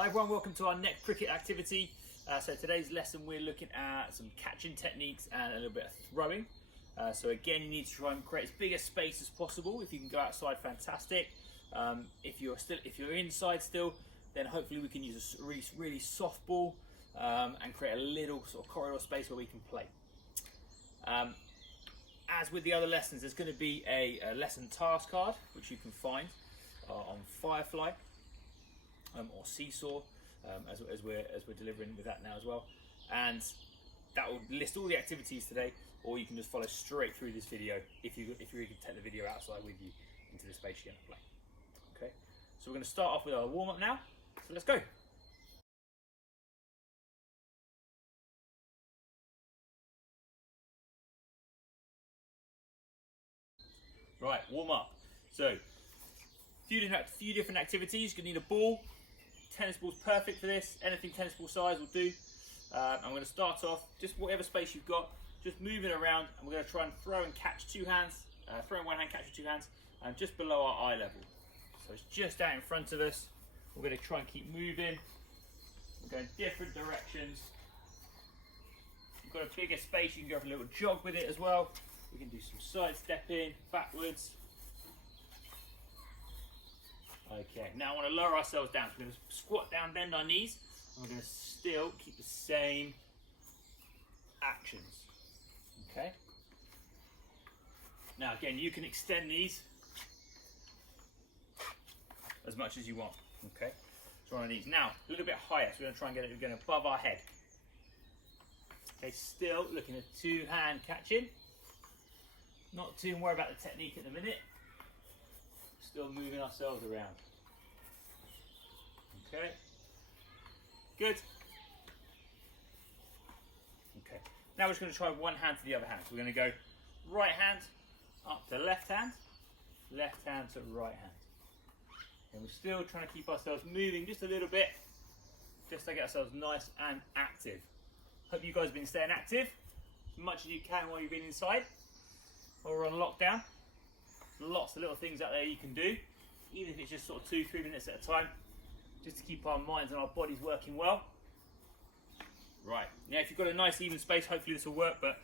Hi everyone, welcome to our neck cricket activity. So today's lesson we're looking at some catching techniques and a little bit of throwing. So again, you need to try and create as big a space as possible. If you can go outside, fantastic. If you're inside still, then hopefully we can use a really soft ball and create a little sort of corridor space where we can play. As with the other lessons, there's going to be a lesson task card which you can find on Firefly. Or Seesaw, as we're delivering with that now as well, and that will list all the activities today. Or you can just follow straight through this video if you can take the video outside with you into the space you're going to play. Okay, so we're going to start off with our warm up now. So let's go. Right, warm up. So a few different activities. You're going to need a ball. Tennis ball's perfect for this. Anything tennis ball size will do. I'm going to start off just whatever space you've got, just moving around, and we're going to try and throw and catch two hands. Throw in one hand, catch with two hands, and just below our eye level. So it's just out in front of us. We're going to try and keep moving. We're going different directions. You've got a bigger space, you can go for a little jog with it as well. We can do some side stepping, backwards. Okay, now I want to lower ourselves down. So we're going to squat down, bend our knees, and we're going to still keep the same actions. Okay. Now again, you can extend these as much as you want. Okay. So on our knees. Now a little bit higher. So we're going to try and get it again above our head. Okay. Still looking at two-hand catching. Not too worried about the technique at the minute. Still moving ourselves around. Okay. Good. Okay. Now we're just going to try one hand to the other hand. So we're going to go right hand up to left hand to right hand. And we're still trying to keep ourselves moving just a little bit, just to get ourselves nice and active. Hope you guys have been staying active as much as you can while you've been inside or we're on lockdown. Lots of little things out there you can do, even if it's just sort of 2-3 minutes at a time, just to keep our minds and our bodies working well. Right, now if you've got a nice even space, hopefully this will work, but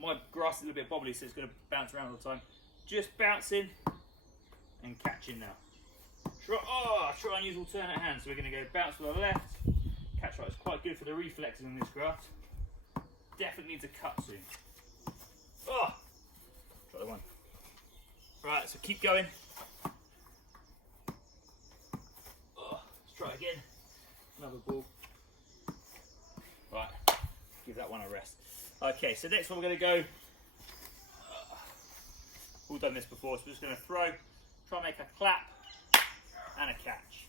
my grass is a little bit bobbly, so it's going to bounce around all the time. Just bouncing and catching now. Try and use alternate hands. So we're going to go bounce to the left, catch right. It's quite good for the reflexes in this grass. Definitely needs a cut soon. Try the one. Right, so keep going. Let's try again. Another ball. Right, give that one a rest. Okay, so next one we're going to go. We've done this before, so we're just going to throw, try and make a clap and a catch.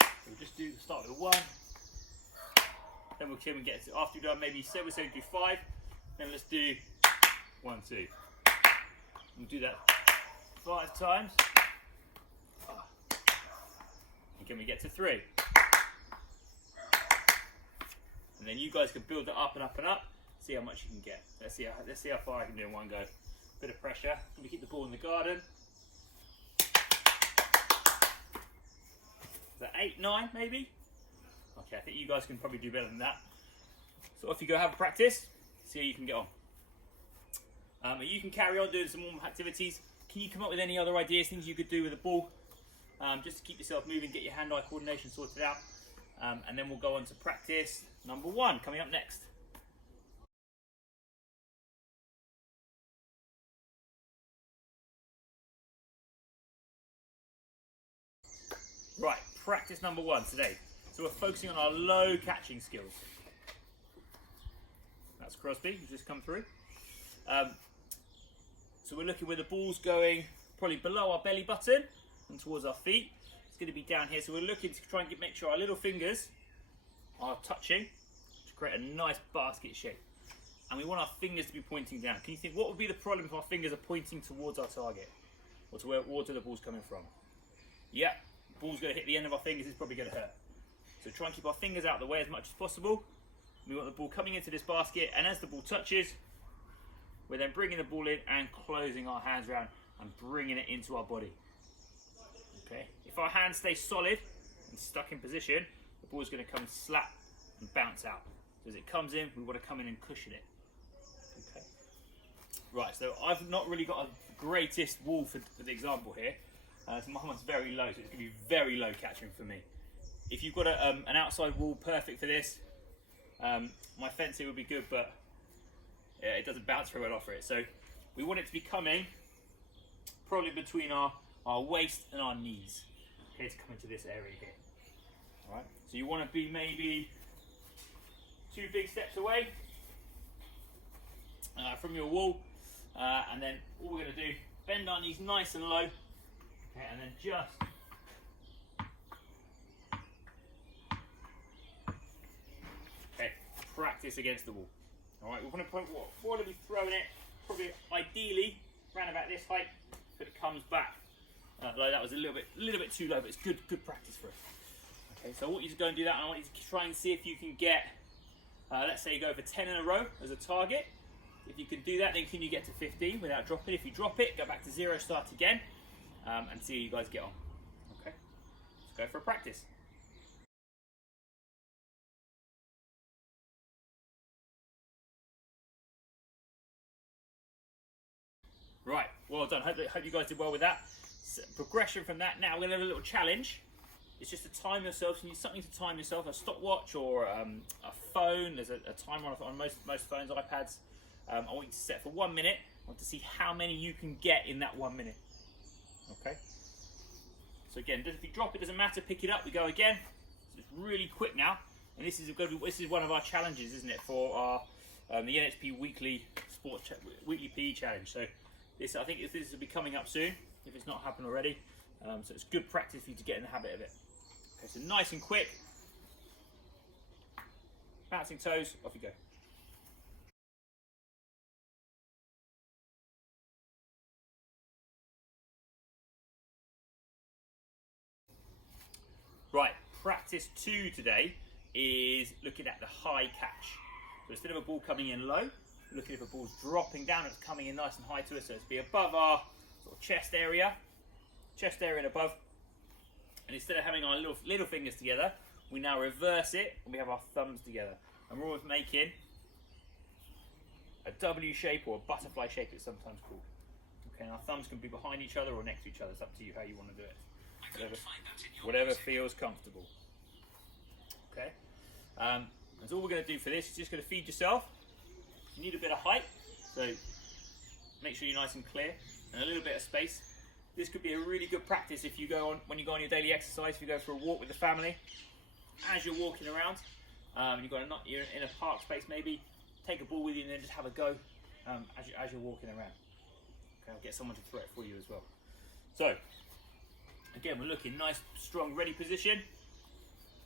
So we'll just start with one. Then we'll get to, after we've done maybe we'll say do 5. Then let's do 1, 2. We'll do that 5 times. And can we get to 3? And then you guys can build it up and up and up. See how much you can get. Let's see how far I can do in one go. Bit of pressure. Can we keep the ball in the garden? Is that 8, 9 maybe? Okay, I think you guys can probably do better than that. So if you go have a practice, see how you can get on. You can carry on doing some more activities. Can you come up with any other ideas, things you could do with a ball, just to keep yourself moving, get your hand-eye coordination sorted out, and then we'll go on to practice number 1 coming up next. Right, practice number 1 today. So we're focusing on our low catching skills. That's Crosby, who's just come through. So we're looking where the ball's going probably below our belly button and towards our feet. It's going to be down here. So we're looking to try and make sure our little fingers are touching to create a nice basket shape. And we want our fingers to be pointing down. Can you think what would be the problem if our fingers are pointing towards our target? Or to where the ball's coming from? Yeah, the ball's going to hit the end of our fingers, it's probably going to hurt. So try and keep our fingers out of the way as much as possible. We want the ball coming into this basket, and as the ball touches, we're then bringing the ball in and closing our hands around and bringing it into our body. Okay. If our hands stay solid, and stuck in position, the ball's going to come and slap and bounce out. So as it comes in, we want to come in and cushion it. Okay. Right, so I've not really got a greatest wall for the example here. So my one's very low, so it's going to be very low catching for me. If you've got an outside wall perfect for this, my fencing would be good, but yeah, it doesn't bounce very well off it. So we want it to be coming probably between our waist and our knees. Okay, to come into this area here. All right, so you want to be maybe 2 big steps away from your wall, and then all we're going to do, bend our knees nice and low, okay, and then just practice against the wall. All right, we want to be throwing it probably ideally around about this height, so it comes back. Like that was a little bit too low, but it's good practice for us. Okay, so I want you to go and do that, and I want you to try and see if you can get, let's say you go for 10 in a row as a target. If you can do that, then can you get to 15 without dropping? If you drop it, go back to 0, start again, and see how you guys get on. Okay, let's go for a practice. Right, well done. Hope you guys did well with that. So, progression from that. Now we're going to have a little challenge. It's just to time yourself. So you need something to time yourself, a stopwatch or a phone. There's a timer on most phones, iPads. I want you to set for 1 minute. I want to see how many you can get in that 1 minute. Okay. So again, if you drop it, doesn't matter. Pick it up. We go again. So it's really quick now. And this is one of our challenges, isn't it, for our the NHP weekly weekly PE challenge. So this, I think, this will be coming up soon if it's not happened already. So it's good practice for you to get in the habit of it. Okay, so nice and quick. Bouncing toes, off you go. Right, practice 2 today is looking at the high catch. So instead of a ball coming in low, looking if a ball's dropping down, it's coming in nice and high to us, so it's be above our sort of chest area and above. And instead of having our little fingers together, we now reverse it and we have our thumbs together. And we're always making a W shape or a butterfly shape, it's sometimes called. Okay, and our thumbs can be behind each other or next to each other. It's up to you how you want to do it. Whatever feels comfortable. Okay, that's all we're going to do for this. You're just going to feed yourself. You need a bit of height, so make sure you're nice and clear, and a little bit of space. This could be a really good practice if you go on when you go on your daily exercise. If you go for a walk with the family, as you're walking around, you're in a park space, maybe take a ball with you and then just have a go as you're walking around. Okay, I'll get someone to throw it for you as well. So again, we're looking nice, strong, ready position.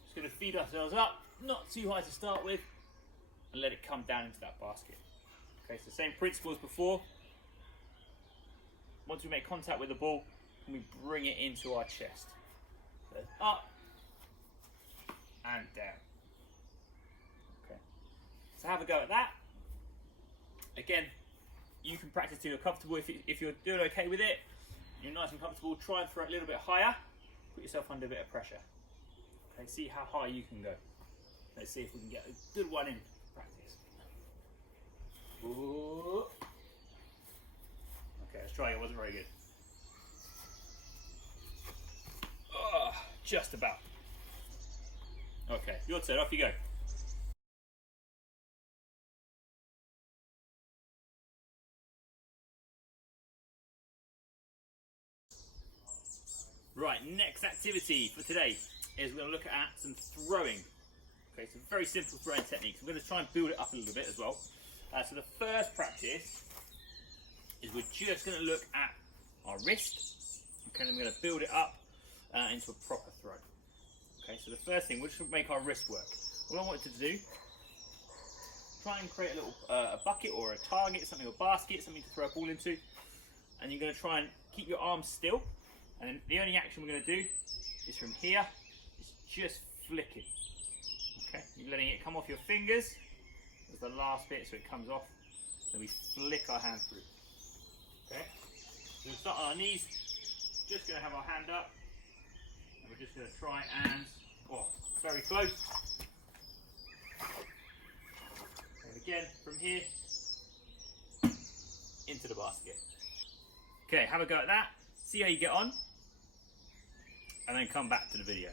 Just going to feed ourselves up, not too high to start with, and let it come down into that basket. Okay, so same principle as before. Once we make contact with the ball, we bring it into our chest. So up and down. Okay, so have a go at that. Again, you can practice till you're comfortable. If you're doing okay with it, you're nice and comfortable, try and throw it a little bit higher. Put yourself under a bit of pressure. Okay, see how high you can go. Let's see if we can get a good one in practice. Ooh. Okay, let's try it. It wasn't very good. Oh, just about. Okay, your turn. Off you go. Right, next activity for today is we're going to look at some throwing. Okay, so very simple throwing techniques. I'm going to try and build it up a little bit as well. So the first practice is we're just going to look at our wrist. Okay, then we're going to build it up into a proper throw. Okay, so the first thing, we're just going to make our wrist work. All I want you to do, try and create a little a bucket or a target, something, a basket, something to throw a ball into. And you're going to try and keep your arms still. And then the only action we're going to do is from here, is just flicking. Okay, you're letting it come off your fingers. That's the last bit, so it comes off. Then we flick our hand through. Okay, so we start on our knees. Just going to have our hand up. And we're just going to try and, oh, very close. And again, from here, into the basket. Okay, have a go at that, see how you get on, and then come back to the video.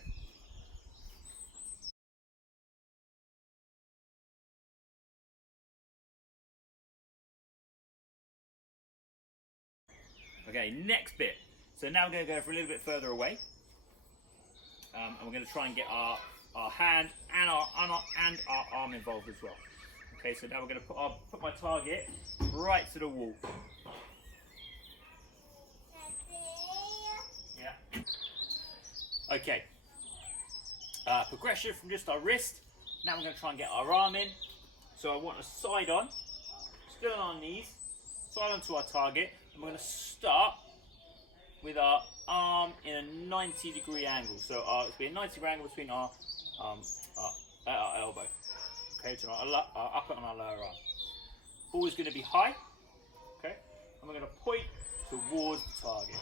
Okay, next bit. So now we're going to go for a little bit further away, and we're going to try and get our hand and our arm involved as well. Okay, so now we're going to put my target right to the wall. Yeah. Okay. Progression from just our wrist. Now we're going to try and get our arm in. So I want a side on, still on our knees, side on to our target, and we're going to start with our arm in a 90-degree angle. So it's going to be a 90-degree angle between our elbow. Okay, so our upper and our lower arm. Ball is going to be high. Okay, and we're going to point towards the target.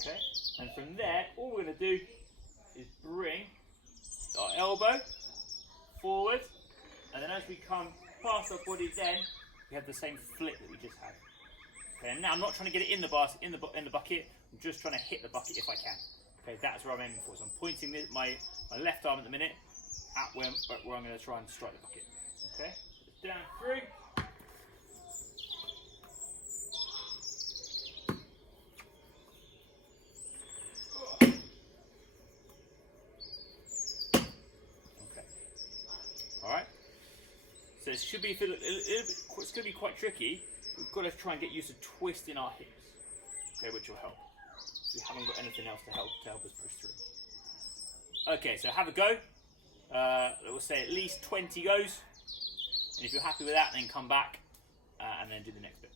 Okay, and from there, all we're going to do is bring our elbow forward, and then as we come past our body, then we have the same flick that we just had. Okay, and now I'm not trying to get it in the basket, in the bucket. I'm just trying to hit the bucket if I can. Okay, that's where I'm aiming for. So I'm pointing my left arm at the minute at where I'm going to try and strike the bucket. Okay, down through. So it should be a little bit, it's going to be quite tricky. We've got to try and get used to twisting our hips, okay, which will help. We haven't got anything else to help us push through. Okay, so have a go. We'll say at least 20 goes. And if you're happy with that, then come back and then do the next bit.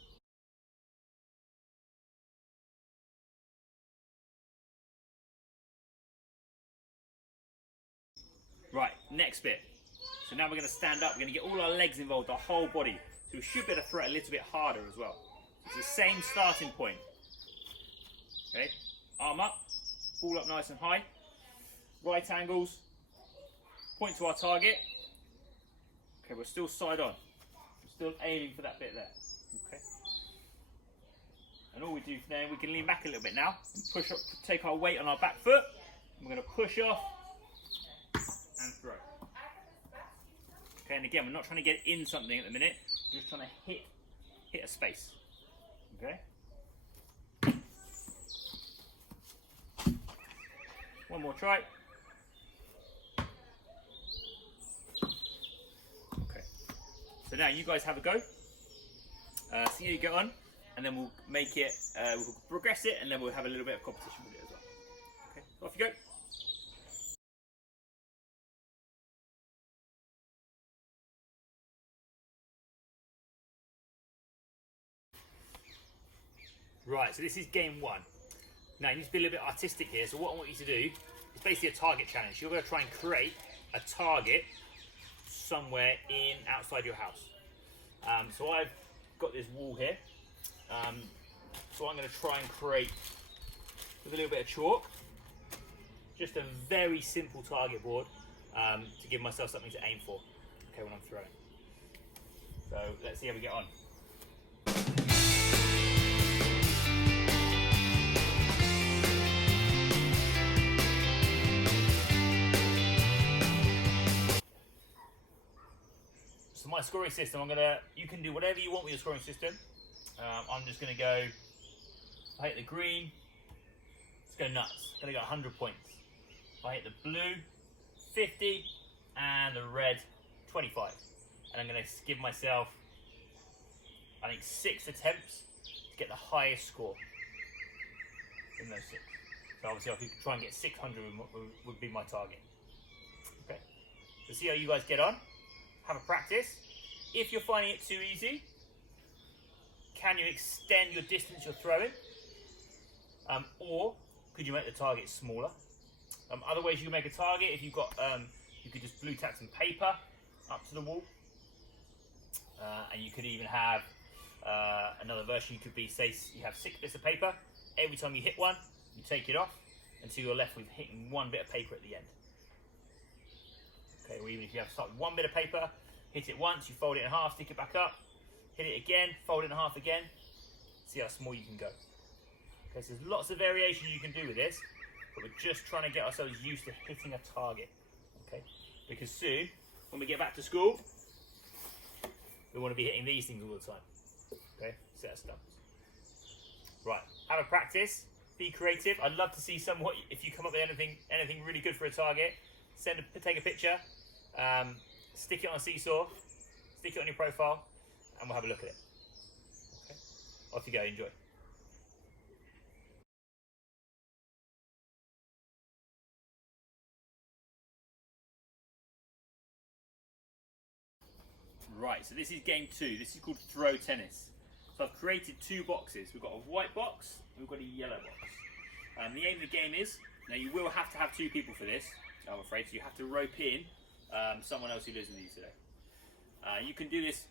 Right, next bit. So now we're going to stand up, we're going to get all our legs involved, our whole body. So we should be able to throw it a little bit harder as well. It's the same starting point. Okay, arm up, ball up nice and high, right angles, point to our target. Okay, we're still side on. We're still aiming for that bit there. Okay. And all we do then, we can lean back a little bit now, and push up, take our weight on our back foot. And we're going to push off and throw. Okay, and again, we're not trying to get in something at the minute. We're just trying to hit a space. Okay. One more try. Okay. So now you guys have a go. See how you get on, and then we'll make it. We'll progress it, and then we'll have a little bit of competition with it as well. Okay. Off you go. Right, so this is game one. Now you need to be a little bit artistic here, so what I want you to do is basically a target challenge. You're going to try and create a target somewhere outside your house. So I've got this wall here, so I'm going to try and create, with a little bit of chalk, just a very simple target board to give myself something to aim for, okay, when I'm throwing. So let's see how we get on. So my scoring system, you can do whatever you want with your scoring system. I'm just going to go, if I hit the green, let's go nuts. I'm going to go 100 points. If I hit the blue, 50, and the red, 25. And I'm going to give myself, I think, 6 attempts to get the highest score in those 6. So obviously I could try and get 600 would be my target. Okay, so see how you guys get on. Have a practice. If you're finding it too easy, can you extend your distance you're throwing? Or could you make the target smaller? Other ways you can make a target, if you've got, you could just blue tack some paper up to the wall. And you could even have another version. You could be, say, you have 6 bits of paper. Every time you hit one, you take it off, until you're left with hitting one bit of paper at the end. Okay, or even if you have start with one bit of paper, hit it once, you fold it in half, stick it back up, hit it again, fold it in half again, see how small you can go. Okay, so there's lots of variation you can do with this, but we're just trying to get ourselves used to hitting a target. Okay, because soon, when we get back to school, we want to be hitting these things all the time. Okay, set of stumps. Right, have a practice, be creative. I'd love to see if you come up with anything really good for a target, take a picture, stick it on a seesaw, stick it on your profile, and we'll have a look at it. Okay, off you go, enjoy. Right, so this is game 2. This is called throw tennis. So I've created 2 boxes. We've got a white box and we've got a yellow box. The aim of the game is, now you will have to have 2 people for this, I'm afraid, so you have to rope in someone else who lives with you today. You can do this,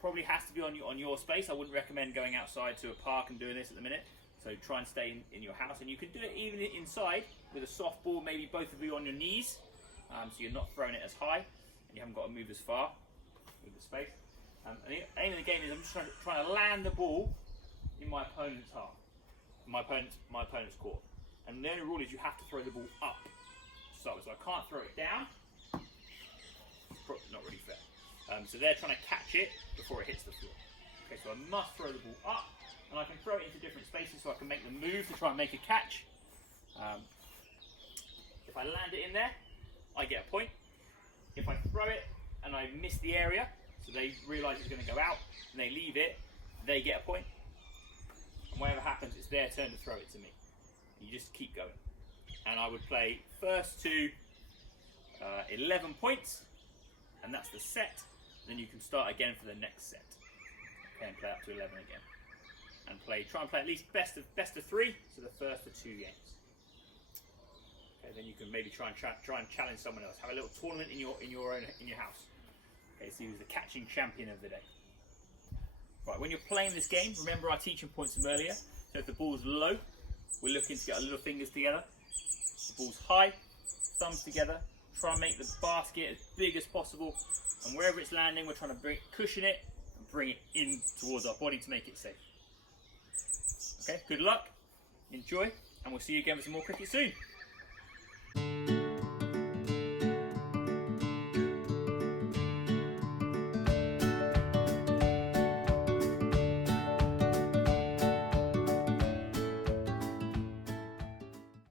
probably has to be on your space. I wouldn't recommend going outside to a park and doing this at the minute. So try and stay in your house, and you can do it even inside with a soft ball, maybe both of you on your knees, so you're not throwing it as high and you haven't got to move as far with the space. And the aim of the game is I'm just trying to land the ball in my opponent's half, my opponent's court. And the only rule is you have to throw the ball up. So I can't throw it down. It's not really fair. So they're trying to catch it before it hits the floor. Okay, so I must throw the ball up, and I can throw it into different spaces so I can make them move to try and make a catch. If I land it in there, I get a point. If I throw it and I miss the area, so they realise it's going to go out, and they leave it, they get a point. And whatever happens, it's their turn to throw it to me. You just keep going. And I would play first to 11 points, and that's the set. Then you can start again for the next set. Okay, and play up to 11 again. And try and play at least best of 3, so the first of 2 games. Okay, then you can maybe try and challenge someone else. Have a little tournament in your house. Okay, see who's the catching champion of the day. Right, when you're playing this game, remember our teaching points from earlier. So if the ball's low, we're looking to get our little fingers together. If the ball's high, thumbs together. Try and make the basket as big as possible. And wherever it's landing, we're trying to cushion it and bring it in towards our body to make it safe. Okay, good luck, enjoy, and we'll see you again for some more cricket soon.